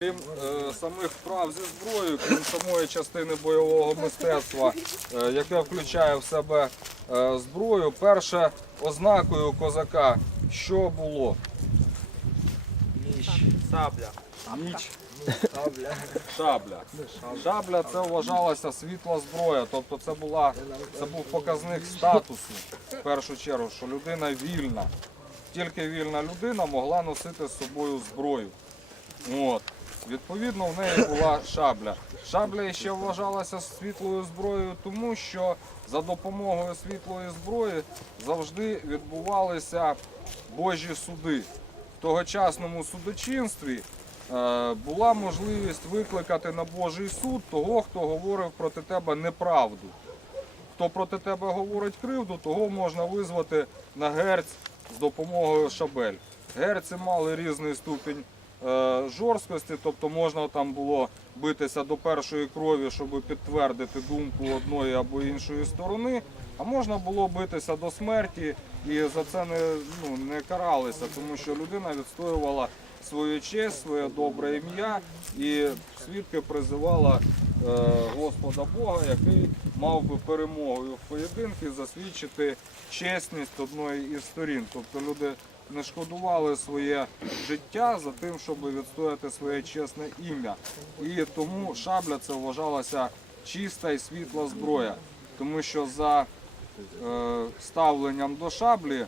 Крім е, самих вправ зі зброєю, крім самої частини бойового мистецтва, е, яке включає в себе е, зброю, перше ознакою козака, що було? Ніж, сабля. Ніч, шабля. Шабля це вважалася світла зброя, тобто це була це був показник статусу в першу чергу, що людина вільна. Тільки вільна людина могла носити з собою зброю. От. Відповідно, в неї була шабля. Шабля ще вважалася світлою зброєю, тому що за допомогою світлої зброї завжди відбувалися божі суди. В тогочасному судочинстві е, була можливість викликати на Божий суд того, хто говорив проти тебе неправду. Хто проти тебе говорить кривду, того можна визвати на герць з допомогою шабель. Герці мали різний ступінь жорсткості, тобто можна там було битися до першої крові, щоб підтвердити думку одної або іншої сторони. А можна було битися до смерті і за це не, ну, не каралися, тому що людина відстоювала свою честь, своє добре ім'я і свідки призивала е, Господа Бога, який мав би перемогою в поєдинку засвідчити чесність одної із сторін. Тобто люди не шкодували своє життя за тим, щоб відстояти своє чесне ім'я. І тому шабля це вважалася чиста і світла зброя, тому що за е, ставленням до шаблі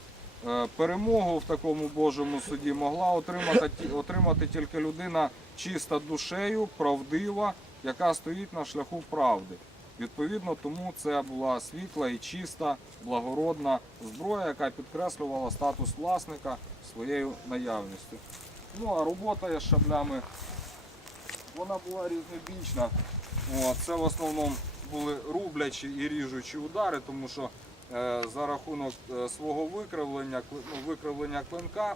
е, перемогу в такому Божому суді могла отримати, отримати тільки людина чиста душею, правдива, яка стоїть на шляху правди. Відповідно, тому це була світла і чиста, благородна зброя, яка підкреслювала статус власника своєю наявністю. Ну а робота із шаблями вона була різнобічна. Це в основному були рублячі і ріжучі удари, тому що е, за рахунок е, свого викривлення, ну, викривлення клинка,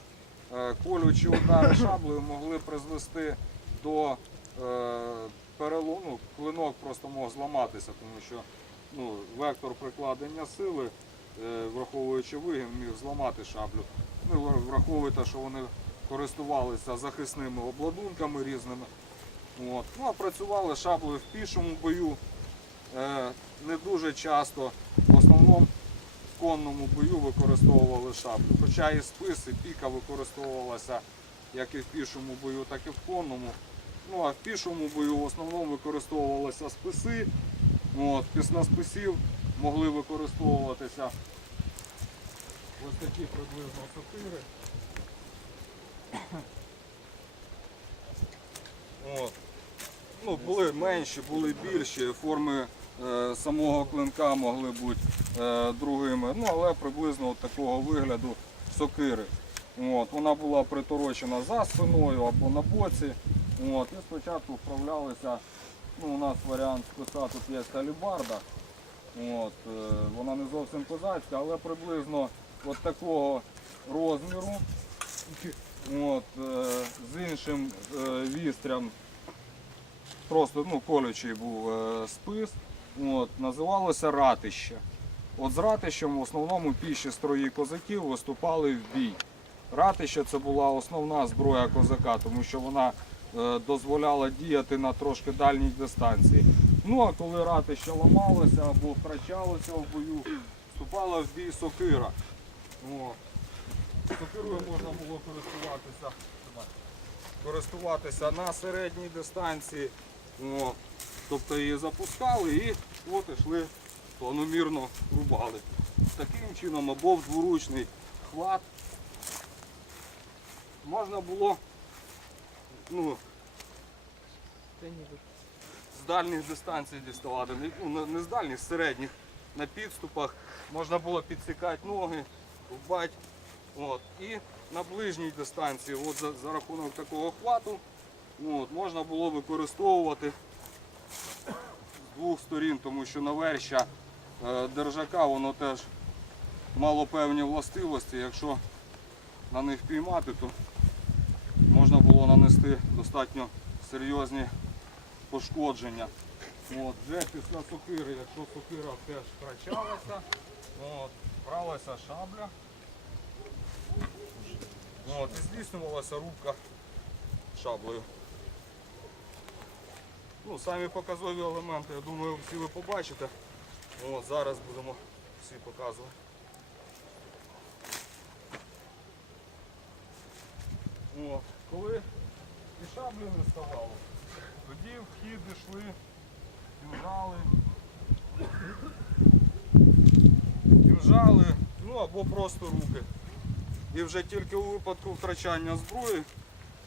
е, колючі удари шаблею могли призвести до перелому. Ну, клинок просто мог зламатися, тому що ну, вектор прикладення сили, е, враховуючи вигін, міг зламати шаблю. Ну, враховуйте, що вони користувалися захисними обладунками різними. От. Ну, а працювали шаблею в пішому бою е, не дуже часто. В основному в конному бою використовували шаблю. Хоча і спис, і піка використовувалася як і в пішому бою, так і в конному. Ну а в пішому бою в основному використовувалися списи. От, після списів могли використовуватися ось такі приблизно сокири. От. Ну, були менші, були більші, форми е, самого клинка могли бути е, другими, ну але приблизно от такого вигляду сокири. От, вона була приторочена за спиною або на боці. От, і спочатку вправлялися, ну, у нас варіант списа тут є талібарда. От, е, вона не зовсім козацька, але приблизно от такого розміру. От, е, з іншим е, вістрям просто ну, колючий був спис. От, називалося ратище. От з ратищем в основному піші строї козаків виступали в бій. Ратище це була основна зброя козака, тому що вона дозволяла діяти на трошки дальній дистанції. Ну а коли ратище ламалося або втрачалося в бою, вступала в бій сокира. Сокирою можна було користуватися, користуватися на середній дистанції. О, тобто її запускали і от йшли планомірно рубали. Таким чином або в дворучний хват можна було ну, з дальніх дистанцій діставати, ну, не- з дальніх, з середніх, на підступах можна було підсікати ноги, вбати. От. І на ближній дистанції, от за, за рахунок такого хвату, от, можна було використовувати з двох сторін, тому що навершя е, держака воно теж мало певні властивості. Якщо на них піймати, то можна було нанести достатньо серйозні пошкодження. От, вже після сокири, якщо сокира теж втрачалася, от, бралася шабля. От, і здійснювалася рубка шаблею. Ну, самі показові елементи, я думаю, всі ви побачите. От, зараз будемо всі показувати. От, коли і шаблі не ставало, тоді в хід йшли кінжали, кінжали, ну або просто руки. І вже тільки у випадку втрачання зброї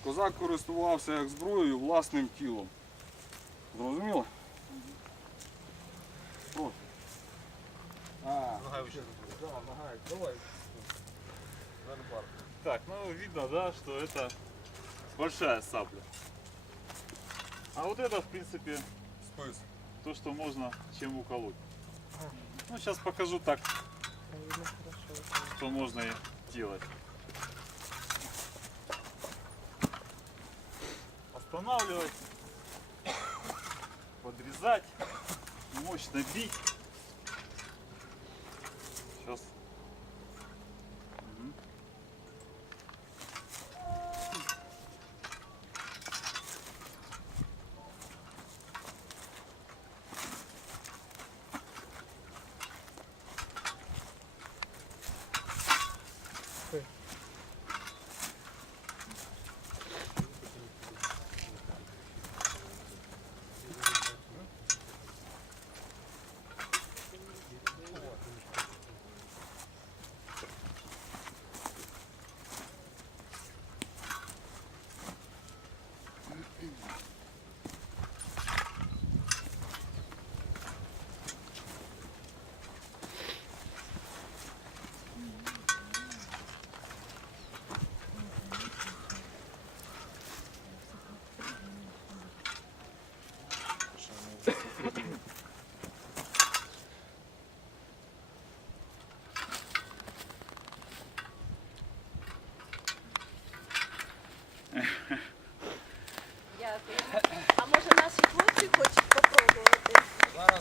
козак користувався як зброєю власним тілом. Зрозуміло? А, Нагайвича. да, нагай, давай. Зальбар. Так, ну видно, да, что это большая сабля. А вот это, в принципе, Спис. то, что можно чем уколоть. Ну, сейчас покажу так, что можно и делать. Останавливать, подрезать, мощно бить.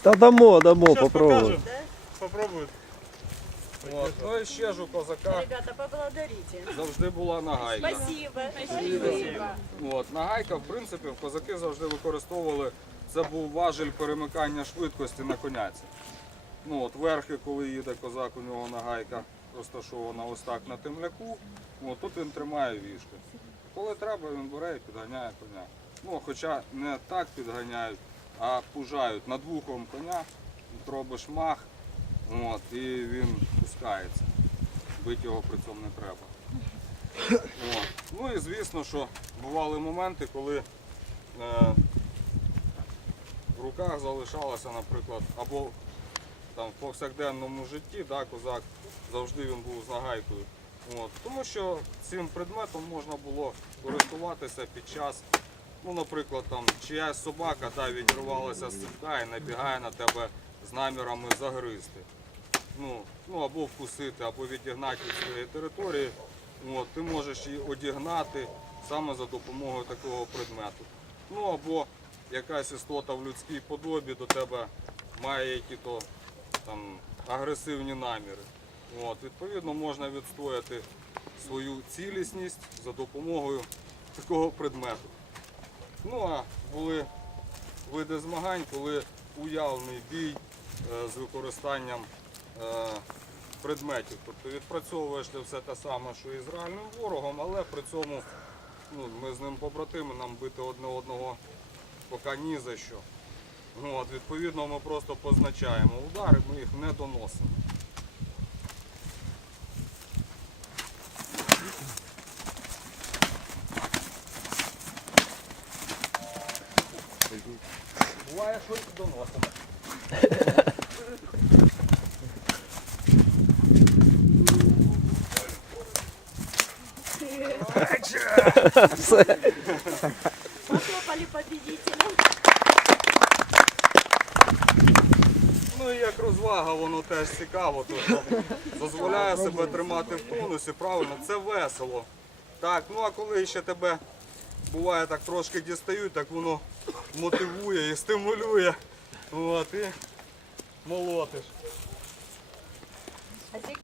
Та дамо, дамо, попробуй. покажем. От. Ну і ще ж у козака Ребята, поблагодарите. завжди була нагайка. Спасибо. Спасибо. От, нагайка, в принципі, козаки завжди використовували. Це був важель перемикання швидкості на коняці. Ну от верхи, коли їде козак, у нього нагайка розташована ось так на темляку. От, тут він тримає вішки. Коли треба, він бере і підганяє коня. Ну, хоча не так підганяють, а пужають над вухом коня, робиш мах, от, і він пускається. Бити його при цьому не треба. От. Ну і звісно, що бували моменти, коли е, в руках залишалося, наприклад, або там, в повсякденному житті, да, козак завжди він був з нагайкою. От. Тому що цим предметом можна було користуватися під час, ну, наприклад, там, чиясь собака да, відірвалася з цепка і набігає на тебе з намірами загризти. Ну, ну або вкусити, або відігнати від своєї території. От, ти можеш її одігнати саме за допомогою такого предмету. Ну або якась істота в людській подобі до тебе має які-то там агресивні наміри. От, відповідно, можна відстояти свою цілісність за допомогою такого предмету. Ну а були види змагань, коли уявний бій е, з використанням е, предметів. Тобто відпрацьовуєш ти все те саме, що і з реальним ворогом, але при цьому ну, ми з ним побратими, нам бити одне одного поки ні за що. Ну, От, відповідно, ми просто позначаємо удари, ми їх не доносимо. Буває, що і доносимо. Похлопали победителям. Ну і як розвага, воно теж цікаво. Тобто дозволяє себе тримати в тонусі, правильно, це весело. Так, ну а коли ще тебе буває так трошки дістають, так воно мотивує і стимулює. От, і молотиш.